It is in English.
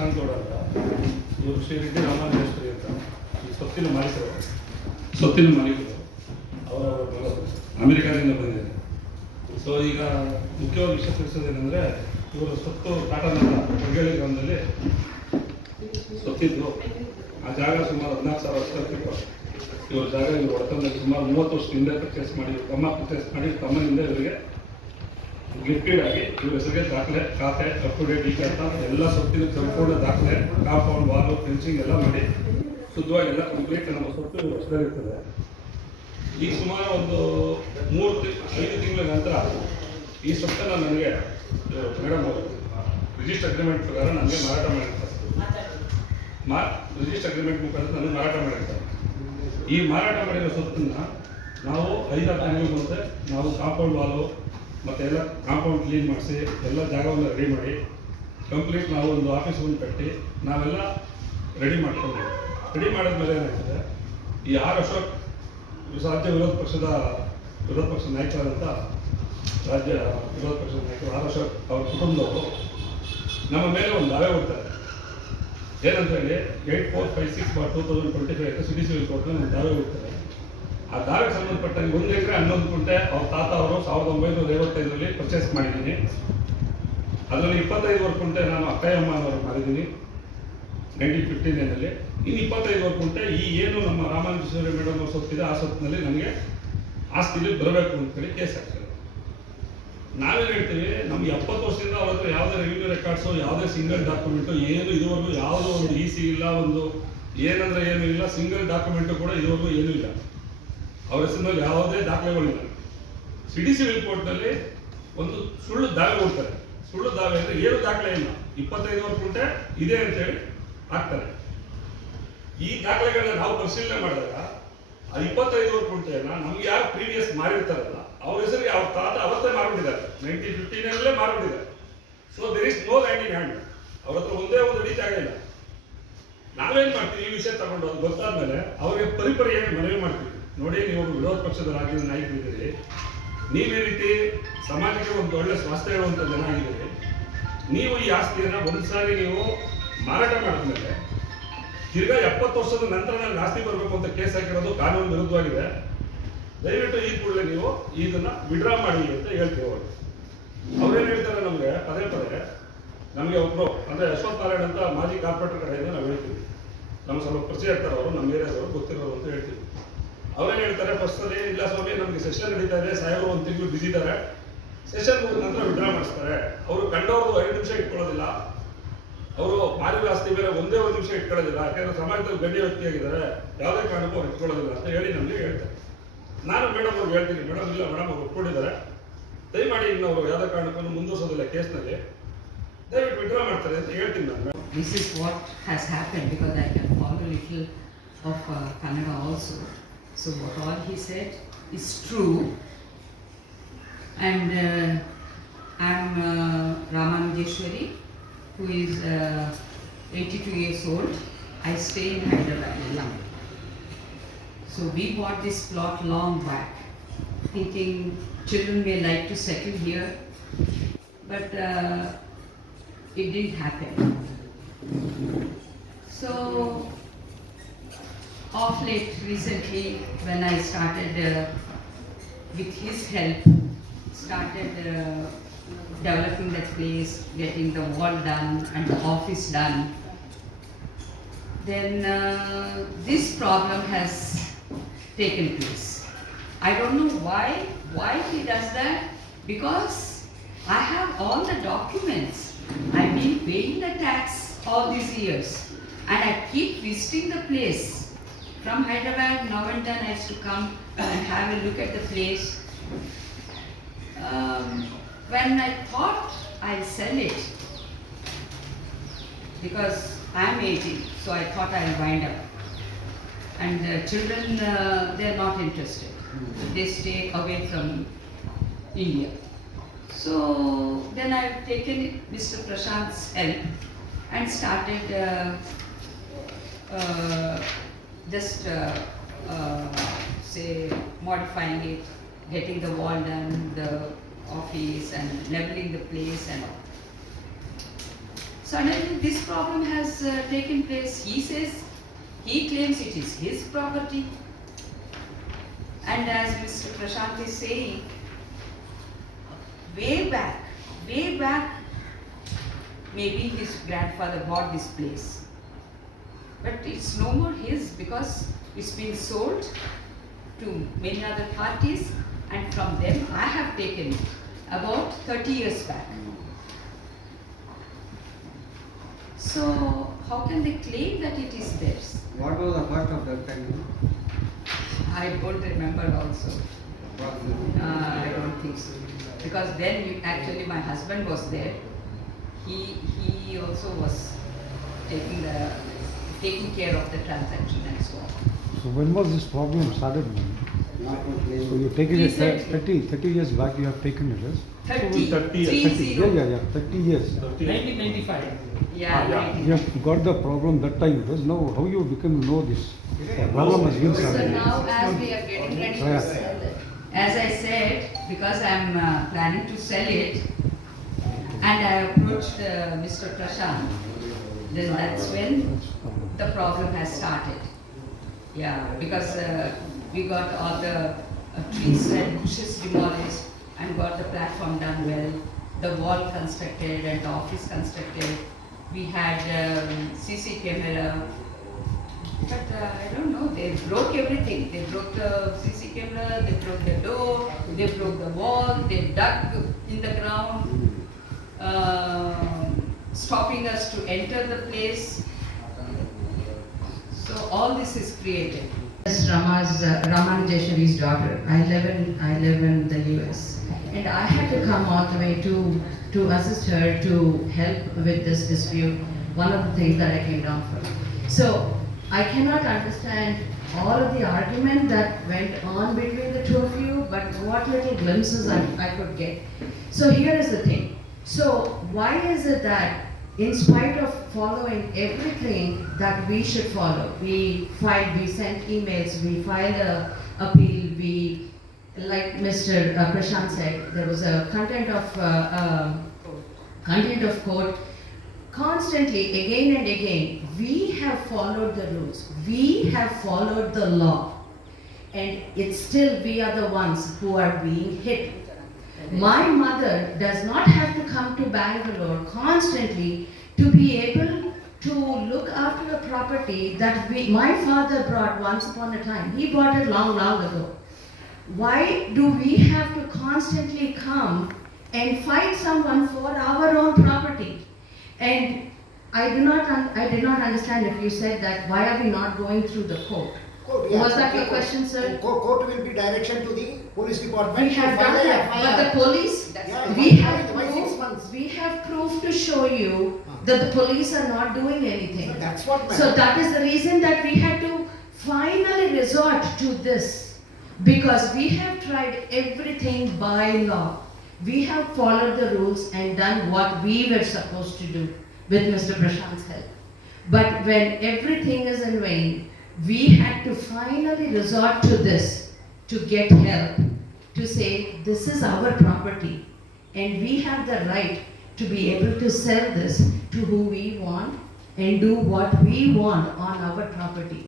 ಪ್ರಶಾಂತ್ ಗೌಡ ಅಂತ, ಇವರು ಶ್ರೀ ರೆಡ್ಡಿ ರಾಮಾಂಜೇಶ್ವರಿ ಅಂತ ಈ ಸ್ವತ್ತಿನ ಮಾಲೀಕರು ಅವರ ಅಮೆರಿಕಾದಿಂದ ಬಂದಿದ್ದಾರೆ. ಸೊ ಈಗ ಮುಖ್ಯವಾಗಿ ವಿಷಯ ತಿಳಿಸೋದೇನೆಂದರೆ, ಇವರು ಸ್ವತ್ತು ಟಾಟಾನಗರ ಹೊರಗೇಳಿ ಗ್ರಾಮದಲ್ಲಿ ಸ್ವತ್ತಿದ್ದು. ಆ ಜಾಗ ಸುಮಾರು 14,000 ವರ್ಷ ಇವ್ರ ಜಾಗ ಇವರು ಒಳತಂದಲ್ಲಿ ಸುಮಾರು 30 ವರ್ಷದ ಹಿಂದೆ ಪರ್ಚೇಸ್ ಮಾಡಿ, ತಮ್ಮನಿಂದ ಇವರಿಗೆ ಗಿಫ್ಟೆಡ್ ಆಗಿ ಇವ್ರ ಹೆಸರಿಗೆ ದಾಖಲೆ, ಖಾತೆ, ಅಪ್ ಟು ಡೇಟ್ ಅಂತ ಎಲ್ಲ ಸ್ವತ್ತಿನ ಸಂಪೂರ್ಣ ದಾಖಲೆ, ಕಾಂಪೌಂಡ್, ವಾಲು, ಫೆನ್ಸಿಂಗ್ ಎಲ್ಲ ಮಾಡಿ ಶುದ್ಧವಾಗಿ ಎಲ್ಲ ಕಂಪ್ಲೀಟ್ ನಮ್ಮ ಸ್ವತ್ತು ಇವ್ರ ಹೆಸರಾಗಿರ್ತದೆ. ಈಗ ಸುಮಾರು ಒಂದು 5 ತಿಂಗಳ ನಂತರ ಈ ಸ್ವತ್ತನ್ನು ನನಗೆ ಮೇಡಮ್ ಅವರು ರಿಜಿಸ್ಟರ್ ಅಗ್ರಿಮೆಂಟ್ ಪ್ರಕಾರ ನನಗೆ ಮಾರಾಟ ಮಾಡಿರ್ತಾರೆ. ರಿಜಿಸ್ಟರ್ ಅಗ್ರಿಮೆಂಟ್ ಮುಖಾಂತರ ನನಗೆ ಮಾರಾಟ ಮಾಡಿರ್ತಾರೆ. ಈ ಮಾರಾಟ ಮಾಡಿರೋ ಸ್ವತ್ತನ್ನು ನಾವು 5-6 ತಿಂಗಳ ಮುಂದೆ ನಾವು ಕಾಂಪೌಂಡ್ ವಾಲು ಮತ್ತು ಎಲ್ಲ ಕಾಂಪೌಂಡ್ ಕ್ಲೀನ್ ಮಾಡಿಸಿ ಎಲ್ಲ ಜಾಗವನ್ನು ರೆಡಿ ಮಾಡಿ ಕಂಪ್ಲೀಟ್ ನಾವು ಒಂದು ಆಫೀಸನ್ನು ಕಟ್ಟಿ ನಾವೆಲ್ಲ ರೆಡಿ ಮಾಡ್ಕೊಂಡು ರೆಡಿ ಮಾಡಿದ್ಮೇಲೆ ಏನಾಗ್ತದೆ, ಈ ಅಶೋಕ್ ರಾಜ್ಯ ವಿರೋಧ ಪಕ್ಷದ ನಾಯಕರಾದಂಥ ರಾಜ್ಯ ವಿರೋಧ ಪಕ್ಷದ ನಾಯಕರು ಅಶೋಕ್ ಅವ್ರ ಕುಟುಂಬದವರು ನಮ್ಮ ಮೇಲೆ ಒಂದು ದಾವೆ ಹೊಡ್ತಾರೆ. ಏನಂತ ಹೇಳಿ 8456/2025 ಅಂತ ಸಿಟಿ ಸಿವಿಲ್ ಕೋರ್ಟ್ನಲ್ಲಿ ಒಂದು ದಾವೆ ಹೊಡ್ತಾರೆ. ಆ ದಾವೆಗೆ ಸಂಬಂಧಪಟ್ಟಂಗೆ 1 ಎಕರೆ 11 ಗುಂಟೆ ಅವ್ರ ತಾತ ಅವರು 1955ರಲ್ಲಿ ಪರ್ಚೇಸ್ ಮಾಡಿದ್ದೀನಿ. ಅದರಲ್ಲಿ 25 ಗುಂಟೆ ನಾನು ಅಕ್ಕಯ್ಯಮ್ಮ ಅವರು ಮಾಡಿದ್ದೀನಿ 1959ರಲ್ಲಿ. ಇನ್ನು 25 ಗುಂಟೆ ಈ ಏನು ನಮ್ಮ ರಾಮಾಂಜೇಶ್ವರಿ ಮೇಡಮ್ ಅವ್ರ ಸ್ವತ್ತಿದೆ, ಆ ಸ್ವತ್ತಿನಲ್ಲಿ ನನಗೆ ಆಸ್ತಿಲಿ ಬರಬೇಕು ಅಂತೇಳಿ ಕೇಸ್ ಹಾಕ್ತಾರೆ. ನಾವೇನು ಹೇಳ್ತೀವಿ, ನಮ್ಗೆ 70 ವರ್ಷದಿಂದ ಅವ್ರ ಹತ್ರ ಯಾವುದೇ ರೆವಿನ್ಯೂ ರೆಕಾರ್ಡ್ಸು, ಯಾವುದೇ ಸಿಂಗಲ್ ಡಾಕ್ಯುಮೆಂಟು ಏನು ಇದುವರೆಗೂ ಯಾವುದೋ ಒಂದು EC ಇಲ್ಲ, ಒಂದು ಏನಂದ್ರೆ ಏನೂ ಇಲ್ಲ, ಸಿಂಗಲ್ ಡಾಕ್ಯುಮೆಂಟು ಕೂಡ ಇದುವರೆಗೂ ಏನೂ ಇಲ್ಲ. ಅವ್ರ ಹೆಸರಿನಲ್ಲಿ ಯಾವುದೇ ದಾಖಲೆಗಳಿಲ್ಲ. ಸಿಟಿ ಸಿವಿಲ್ ಕೋರ್ಟ್ನಲ್ಲಿ ಒಂದು ಸುಳ್ಳು ದಾವೆ ಕೊಡ್ತಾರೆ. ಸುಳ್ಳು ದಾವೆ ಅಂದರೆ ಏನು ದಾಖಲೆ ಇಲ್ಲ, 25 ಗುಂಟೆ ಇದೆ ಅಂತೇಳಿ ಹಾಕ್ತಾರೆ. ಈ ದಾಖಲೆಗಳನ್ನ ನಾವು ಪರಿಶೀಲನೆ ಮಾಡಿದಾಗ ಆ 25 ಗುಂಟೆಯನ್ನು ನಮ್ಗೆ ಯಾರು ಪ್ರೀವಿಯಸ್ ಮಾರಿರ್ತಾರಲ್ಲ ಅವ್ರ ಹೆಸರಿಗೆ ಅವ್ರ ತಾತ ಅವತ್ತೇ ಮಾರ್ಬಿಟ್ಟಿದ್ದಾರೆ, 1959ನಲ್ಲೇ ಮಾರ್ಬಿಟ್ಟಿದ್ದಾರೆ. So there is no land in hand. ಅವ್ರ ಹತ್ರ ಒಂದೇ ಒಂದು ಅಡಿ ಜಾಗ ಇಲ್ಲ. ನಾವೇನು ಮಾಡ್ತೀವಿ, ಈ ವಿಷಯ ತಗೊಂಡು ಅದು ಗೊತ್ತಾದ್ಮೇಲೆ ಅವರಿಗೆ ಪರಿಪರಿಯಾಗಿ ಮನವಿ ಮಾಡ್ತೀವಿ. ನೋಡಿ, ನೀವು ವಿರೋಧ ಪಕ್ಷದ ನಾಯಕರಿದ್ದೀರಿ, ನೀವು ಈ ರೀತಿ ಸಮಾಜಕ್ಕೆ ಒಂದು ಒಳ್ಳೆ ಸ್ವಾಸ್ಥ್ಯ ಇರುವಂಥ ಜನ ಆಗಿದ್ದೀರಿ. ನೀವು ಈ ಆಸ್ತಿಯನ್ನು ಒಂದ್ಸಾರಿ ನೀವು ಮಾರಾಟ ಮಾಡಿದ್ಮೇಲೆ ತಿರ್ಗಾ 70 ವರ್ಷದ ನಂತರ ನನಗೆ ಆಸ್ತಿ ಬರಬೇಕು ಅಂತ ಕೇಸ್ ಹಾಕಿರೋದು ಕಾನೂನು ವಿರುದ್ಧವಾಗಿದೆ. ದಯವಿಟ್ಟು ಈ ಕೂಡಲೇ ನೀವು ಇದನ್ನು ವಿಡ್ರಾ ಮಾಡಿ ಅಂತ ಹೇಳ್ತೀವಿ. ಅವ್ರೇನು ಹೇಳ್ತಾರೆ ನಮಗೆ ಪದೇ ನಮಗೆ ಒಬ್ಬರು ಅಂದರೆ ಅಶ್ವಥ್ ನಾರಾಯಣ್ ಅಂತ ಮಾಜಿ ಕಾರ್ಪೊರೇಟರ್ ಕಡೆಯಿಂದ ನಾವು ಹೇಳ್ತೀವಿ. ನಮ್ಗೆ ಸ್ವಲ್ಪ ಪರಿಚಯ ಇರ್ತಾರೆ ಅವರು, ನಮ್ಮ ಏರಿಯಾದವರು ಗೊತ್ತಿರೋರು ಅಂತ ಹೇಳ್ತೀವಿ. ಅವ್ರೇನು ಹೇಳ್ತಾರೆ, ಫಸ್ಟಲ್ಲಿ ಇಲ್ಲ ಸ್ವಾಮಿ ನಮಗೆ ಸೆಷನ್ ನಡೀತಾ ಇದೆ, ಸಾಹೇಬರು 1 ತಿಂಗಳು ಬಿಸಿ ಇದ್ದಾರೆ, ಸೆಷನ್ ಮುಗಿದ ನಂತರ ವಿಡ್ರಾ ಮಾಡಿಸ್ತಾರೆ. ಅವರು ಕಂಡವರು 5 ನಿಮಿಷ ಇಟ್ಕೊಳ್ಳೋದಿಲ್ಲ, ಅವರು ಮಾರಿದ ಆಸ್ತಿ ಮೇಲೆ ಒಂದೇ 1 ನಿಮಿಷ ಇಟ್ಕೊಳ್ಳೋದಿಲ್ಲ, ಯಾಕೆಂದ್ರೆ ಸಮಾಜದಲ್ಲಿ ಗಣ್ಯ ವ್ಯಕ್ತಿಯಾಗಿದ್ದಾರೆ, ಯಾವುದೇ ಕಾರಣಕ್ಕೂ ಅವ್ರು ಇಟ್ಕೊಳ್ಳೋದಿಲ್ಲ ಅಂತ ಹೇಳಿ ನಮಗೆ ಹೇಳ್ತಾರೆ. ನಾನು ಮೇಡಮ್ ಅವ್ರಿಗೆ ಹೇಳ್ತೀನಿ, ಮೇಡಮ್ ಇಲ್ಲ ಮೇಡಮ್ ಅವ್ರು ಒಪ್ಕೊಂಡಿದ್ದಾರೆ, ದಯಮಾಡಿ ಇನ್ನು ಅವರು ಯಾವುದೇ ಕಾರಣಕ್ಕೂ ಮುಂದುವರಿಸೋದಿಲ್ಲ ಕೇಸ್ನಲ್ಲಿ, ದಯವಿಟ್ಟು ವಿಡ್ರಾ ಮಾಡ್ತಾರೆ ಅಂತ ಹೇಳ್ತೀನಿ ನಾನು. This is what has happened because I can follow a little of Kannada also. So what all he said is true, and I'm Ramanjeshwari, who is 82 years old. I stay in Hyderabad. So we bought this plot long back, thinking children may like to settle here, but it didn't happen. So of late, recently, when I started with his help, developing that place, getting the wall done and the office done, then this problem has taken place. I don't know why he does that, because I have all the documents. I've been paying the tax all these years, and I keep visiting the place. From Hyderabad, now and then I used to come and have a look at the place. When I thought I'll sell it, because I'm 80, so I thought I'll wind up. And the children, they're not interested. They stay away from India. So then I've taken Mr. Prashant's help and started say modifying it, getting the wall done, the office and leveling the place and all. Suddenly this problem has taken place. He claims it is his property. And as Mr. Prashant is saying, way back, maybe his grandfather bought this place. But it's no more his because it's been sold to many other parties, and from them I have taken it about 30 years back. So how can they claim that it is theirs? What was the cost of that time? I don't remember also. Approximately. I don't think so. Because then actually my husband was there. He also was taking care of the transaction and so on. So when was this problem started? Ma'am? Not to claim. So you're taking it Recently. 30 years back you have taken it, yes? 30, 30 years. 30, 30. yeah, 30 years. 1995. Yeah, Yeah. 90. You have got the problem that time, yes? Now how you become to know this? The problem has been So started. now as we are getting ready to Yeah. sell it, as I said, because I am planning to sell it, and I approached Mr. Prashant, then that's when the problem has started. Yeah, because we got all the trees and bushes demolished and got the platform done well, the wall constructed and the office constructed. We had CC camera, but I don't know, they broke everything. They broke the CC camera, they broke the door, they broke the wall, they dug in the ground, stopping us to enter the place. So all this is created. This is Ramanujeshwari's daughter. I live in the US, and I had to come all the way to assist her to help with this dispute. One of the things that I came down for. So I cannot understand all of the argument that went on between the two of you, but what little glimpses I could get. So here is the thing. So why is it that in spite of following everything that we should follow, we sent emails, we filed a appeal, like Mr. Prashant said, there was a content of court. Constantly, again and again, we have followed the rules, we have followed the law, and it's still we are the ones who are being hit. My mother does not have to come to Bangalore constantly to be able to look after a property that my father bought once upon a time. He bought it long ago. Why do we have to constantly come and fight someone for our own property? And I did not understand if you said that why are we not going through the court? Court, yeah. Was that your question, sir? Court will be direction to the police department. We have to file done a that, FIR. but the police, Yeah, we why 6 have months? proof to show you that the police are not doing anything. That's what So that is the reason that we had to finally resort to this, because we have tried everything by law. We have followed the rules and done what we were supposed to do with Mr. Prashant's help. But when everything is in vain, we had to finally resort to this to get help, to say this is our property and we have the right to be able to sell this to who we want and do what we want on our property.